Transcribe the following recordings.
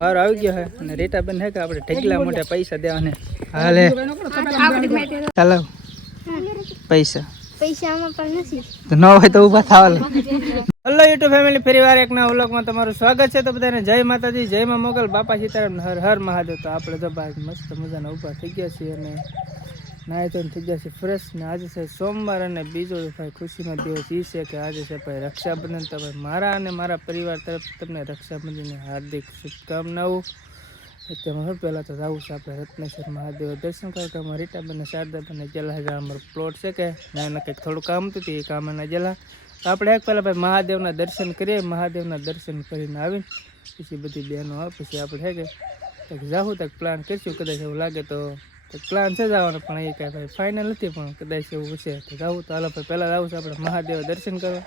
વાર આવી ગયો હે અને રેટા બેન હે કે આપણે ઢગલા મોટા પૈસા દેવાને હાલે. ચાલો પૈસા. પૈસા પણ નથી. તો ન હોય તો ઊભા થવા હલો. યુટ્યુબ ફેમિલી ફરી વાર એક નવા વ્લોગમાં તમારું સ્વાગત છે. તો બધાને જય માતાજી જય માં મોગલ. બાપા સીતારામ ને હર હર મહાદેવ. તો આપણે તો ભાઈ મસ્ત મજાના ઊભા થઈ ગયા છીએ અને નાય તો થઈ છે ફ્રેશ ને આજે છે સોમવાર અને બીજો ભાઈ ખુશીનો દિવસ એ છે કે આજે છે ભાઈ રક્ષાબંધન. તો ભાઈ મારા અને મારા પરિવાર તરફ તમને રક્ષાબંધનની હાર્દિક શુભકામનાઓ. અત્યારે હવે પહેલાં તો જવું છે આપણે રત્નેશ્વર મહાદેવ દર્શન કરવા, કે અમારા રીટાબેન શારદાબેન જલા હજાર અમારો પ્લોટ છે કે ના એના કંઈક થોડું કામ હતું એ કામ એના જલા. આપણે એક પહેલાં ભાઈ મહાદેવના દર્શન કરીએ, મહાદેવના દર્શન કરીને આવીને પછી બધી બહેનો આવે, પછી આપણે છે કે જાવું તો પ્લાન કરીશું, કદાચ એવું લાગે તો પ્લાન છે જવાનો પણ એ કાંઈ ભાઈ ફાઇનલ નથી, પણ કદાચ એવું હશે તો જવું. તો હાલો ભાઈ, પહેલાં જવું છે આપણે મહાદેવ દર્શન કરવા.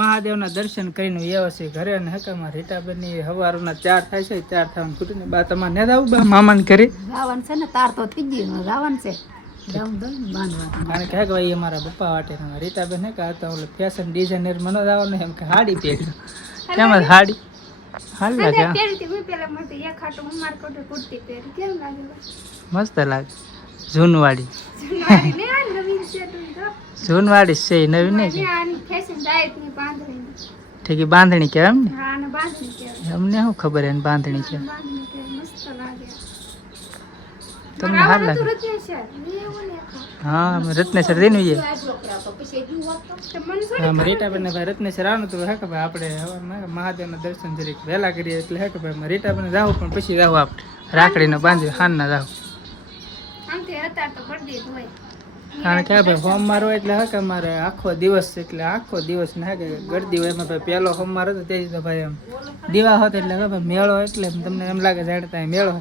મહાદેવના દર્શન કરીને વ્યવસ્થિત ઘરે અને હકામાં રીટાબેનની હવારોના ચાર થાય છે ચાર થવાનું ખૂટીને બા તમારે ને આવું બા મામાને ઘરે? રાવણ છે ને તાર તો થઈ ગયું રાવણ છે. કારણ કે ભાઈ અમારા પપ્પા વાટે રીટાબેન હે કે આ તો ઓલો ફેશન ડિઝાઇનર મને ને એમ કે હાડી પહેરી કેમ હાડી? હાલ લાગે? મસ્ત લાગે. જૂનવાડી જૂનવાડી છે એ નવી નહીં કે ઠીક બાંધણી કે એમ ને અમને શું ખબર એને બાંધણી છે તમને હાલ લાગે હા અમે રત્નેશ્વર જઈને આવીએ આમ રીટાબેન ને ભાઈ રત્નેશ્વર આવવાનું તો હે કે ભાઈ આપણે હવારમાં મહાદેવના દર્શન જરીક વહેલા કરીએ એટલે હે કે ભાઈ રીટાબેન જાવું પણ પછી જાવું આપણે રાખડીને બાંધી હાનના જાવું કારણ કે ભાઈ હોમ મારો એટલે હા કે મારે આખો દિવસ, એટલે આખો દિવસ ને કે ગરદી હોય. એમાં ભાઈ પહેલો મારો હતો તે તો ભાઈ એમ દીવા હોત એટલે કે ભાઈ મેળો એટલે તમને એમ લાગે જાણતા મેળો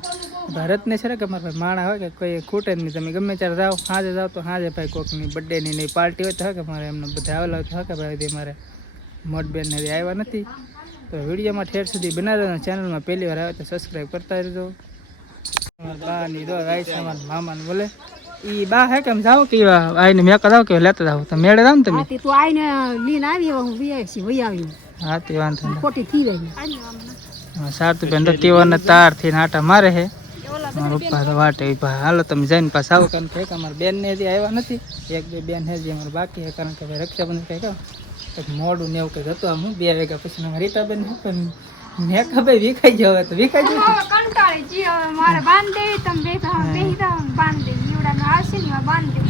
ભારતને છે ને કે મારે ભાઈ માણા હોય કે કોઈ ખૂટે જ નહીં. તમે ગમે ત્યારે જાઓ, સાંજે જાઓ તો સાંજે ભાઈ કોકની બર્થડેની નહીં પાર્ટી હોય તો કે મારે એમને બધા આવેલા હોય તો કે ભાઈ મારે મોટબેન ને આવ્યા નથી. તો વિડીયોમાં ઠેર સુધી બનાવી ચેનલમાં પહેલી વાર આવે તો સબસ્ક્રાઈબ કરતા રહેજો. બા રાઈ મામાને બોલે. ઈ બા હે કેમ જાવ કે આઈને મેં કદાવ કે લેતા જાવ તો મેળે જાવ તમે? તું આવીને લીને આવી હું વી છી આવી હા. તે વાંધો નહીં. ખોટી થઈ ગઈ હા, સારું બેન તો તેઓને તારથી મારે હે. મારા પપ્પા તો વાટે ભા હાલો તમે જઈને પાછા આવો. કારણ કે અમારા બેન ને હજી આવ્યા નથી. એક બે બેન હે જે અમારે બાકી છે. કારણ કે ભાઈ રક્ષાબંધન કઈ કહો મોડું ને એવું કંઈક હતું આમ. બે વાગ્યા પછી અમારે રીટાબેન હે પણ મેં ખબર વિખાઈ ગયો હવે તો વિખાઈ ગયું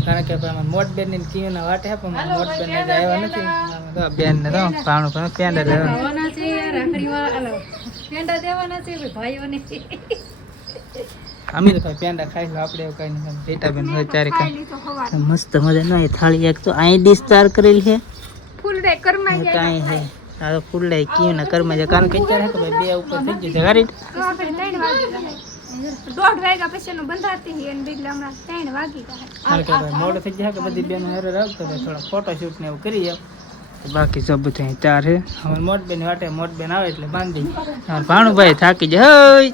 કારણ કે ભાઈ અમારા મોટ બેનની કીયું ના વાટે હે પણ મોટ બેન ને હજી આવ્યા નથી. આમાં તો બેન ને તો પાણું પણ પેંડા દેવાના છે રાખડી વાળા પેંડા દેવાના છે ભાઈઓને અમે તો ભાઈ પેંડા ખાઈ લો આપણે એવું કઈ નહીં રીટાબેન વિચારી કઈ. મસ્ત મજાનો એ થાળી એક તો અહીં ડિશ તૈયાર કરેલી છે. ને કાંઈ છે આ તો ફૂલ લાઈ કી ને કર્મ છે કાન કે હે કે ભાઈ બે ઉપર થઈ જશે ગાડી દોઢ વાગ્યા પછી નું બંધાતી અને બીજલા હમણાં ત્રણ વાગી ગયા મોડું થઈ જાય કે બધી બેનો હેરે રાખતો તો થોડા ફોટોશૂટ ને એવું કરી જાવ બાકી સબ બધું ચાર હે. હવે મોટ બેન વાટે મોટ બેન આવે એટલે બાંધી. અમારે ભાણુભાઈ થાકી જાય. હઈ.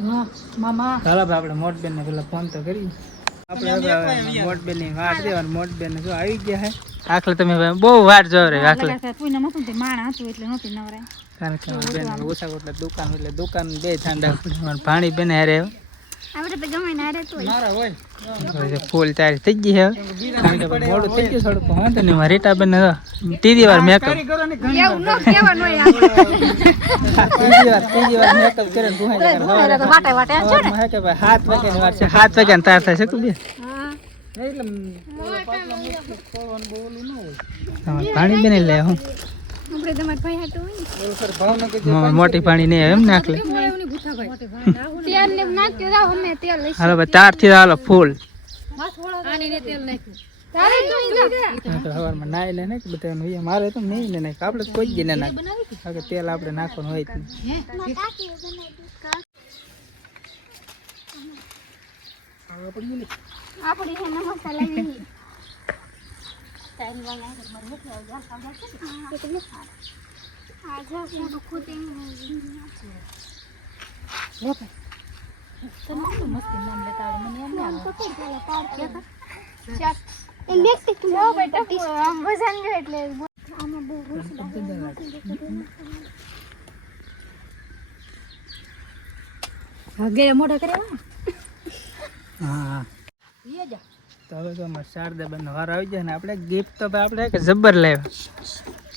હા મામા. ચાલો આપણે મોટ બેન ને પેલા ફોન તો કરી આપણે હવે મોટ બેનની વાટ દેવાની મોટ જો આવી ગયા હે. આખલે તમે બહુ વાટ જોવો રે આખલે. તું નતું તે માણા હતું એટલે નહોતી નવરાય. કારણ કે બેન ઓછા એટલે દુકાન એટલે દુકાન બે ઠંડા પાણી બેન હારે આપણે તો ગમે ના રહેતું મારા હોય. ફૂલ તારી થઈ ગઈ છે. મોડું થઈ ગયું થોડું પણ વાંધો નહીં મારી રીટા બેન ત્રીજી વાર મેકઅપ. ત્રીજી ત્રીજી મેકઅપ કરે તો હે હાથ વાગ્યાની છે. હાથ વાગ્યાની થાય છે તું બે? હા. પાણી બેને લે હું. આપણે તમારે ભાઈ હાટું હોય મો- મોટી પાણી નહીં એમ નાખલે. ને તેલ ને નાખ્યું જાવ અમે તેલ લઈશું. હાલો ભાઈ તારથી હાલો ફૂલ. આની ને તેલ નાખ્યું. તારે તો સવારમાં નાઈ લે ને કે બધા ભાઈ મારે તો નહીં ને નાખ આપણે કોઈ જ ને નાખ કે તેલ આપણે નાખવાનું હોય નહીં. આપણે એના મસાલા લઈ જો આપણું ખુદ હા તો હવે તો અમારે શારદાબેન વાર આવી જાય ને આપણે ગિફ્ટ તો ભાઈ આપણે કે જબ્બર લાવ્યા.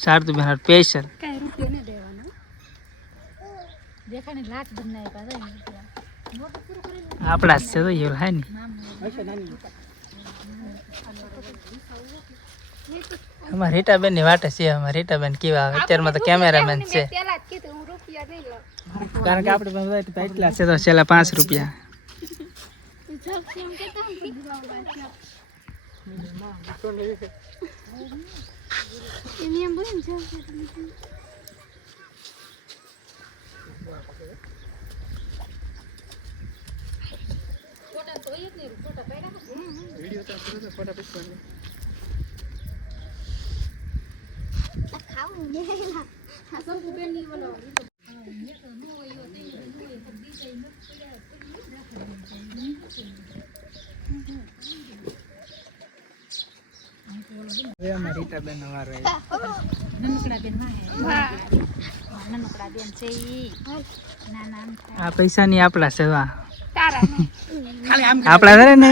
શારદાબેન હાર સ્પેશિયલ કઈ રૂપિયો ને દેવાનો. આપણા જ છે તો એવું હાય ને. અમારે રીટાબેનની વાટે છે અમારે રીટાબેન કેવા આવે. અત્યારમાં તો કેમેરામેન છે. પેલા જ કીધું પાંચ રૂપિયા. નહીં લઉં કારણ કે આપણે પાસે તો એટલા છે તો છેલ્લા પાંચ રૂપિયા હવે અમારે રીટાબેન નો વારો આ પૈસા ની આપણા છે વા તારા નહીં. આપણા છે ને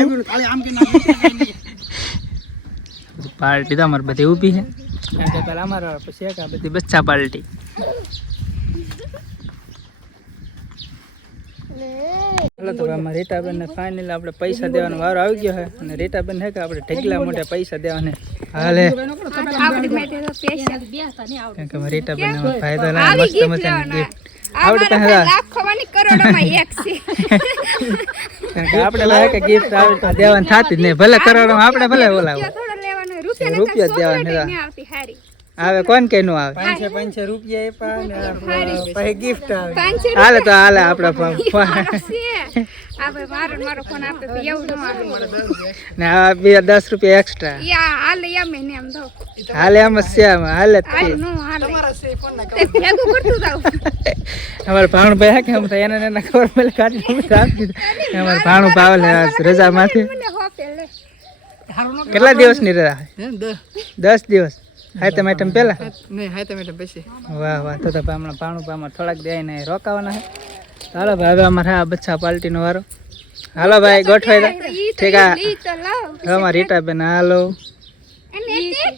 પાર્ટી તો અમારે બધી ઊભી છે. કારણ કે પેલા અમારા પછી બધી બચ્ચા પાર્ટી. ચાલો તો અમારે રીટાબેન ને ફાઇનલ આપણે પૈસા દેવાનો વારો આવી ગયો છે. અને રીટાબેન હે કે આપણે ઢગલા મોટે પૈસા દેવાને. હાલે. રીટાબેન ને લાવે આવી મસ્ત gift મજાની લેવાના. gift. આવડે અમારા પાસે કરોડોમાં એક છે. આપણે ગિફ્ટ આવે દેવાનું થતી જ નહીં. ભલે કરોડો આપણે ભલે બોલાવો. રૂપિયો દેવાના હારી. આવે કોણ કેનું આવે? પાંચસો પાંચસો રૂપિયા પછી ગિફ્ટ આવે. હાલે તો હાલે આપણે ફ- ફ- રૂપિયા. છે. આ ભાઈ મારો ને મારો ફોન આપે તો એવું ન આવે. ને આ બે દસ રૂપિયા એક્સ્ટ્રા હાલે એમ હાલે છે આમાં હાલે અમારે ભાણું ભાઈ કે એમ તો એને ને ખબર પડે કાઢી. અમારે ભાણું ભાવ લે રજા માંથી કેટલા દિવસની કેટલા દિવસની રજા? દસ દિવસ. હા તમે આઈટમ પછી. વાહ વાહ તો તો ભાઈ હમણાં ભાણું પામાં થોડાક દે ને રોકાવાના હે હાલો ભાઈ હવે અમારે આ બચ્ચા પાલટીનો વારો. હાલો ભાઈ ગોઠવાઈ દે. ઈ તો ઠીક હા ઈ રીટા અમારે રીટાબેન હાલો નહીં.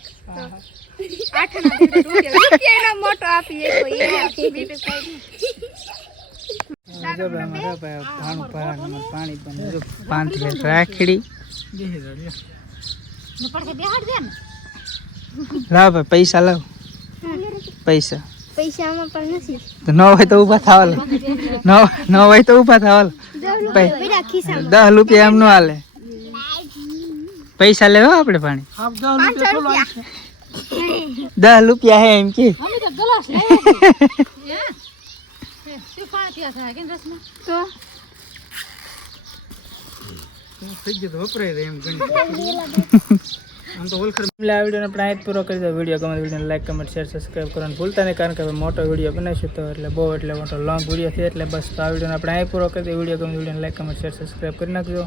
અમારે પાણી પણ રાખડી. લાવ ભાઈ પૈસા લાવ. પૈસા. પૈસામાં પણ નથી. તો ન હોય તો ઊભા થવા લે ન ન હોય તો ઊભા થવા દસ રૂપિયા એમ ન હાલે. પૈસા લેવા આપણે પાણી? દસ રૂપિયા હે એમ કે. તો આમ તો ઓળખર આ વિડીયોને આપણે અહીં પૂરો કરી દો. વીડિયો ગમે વિડીયોને લાઈક કમેન્ટ શેર સબસ્ક્રાઈબ કરવાનું ભૂલતા નહીં, કારણ કે હવે મોટો વીડિયો બનાવીશું તો એટલે બહુ એટલે મોટો લોંગ વીડિયો છે એટલે બસ તો આ વિડીયોને આપણે અહીં પૂરો કરી દઈએ. વીડિયો ગમે વિડીયોને લાઈક કમેન્ટ શેર સબસ્ક્રાઈબ કરી નાખજો.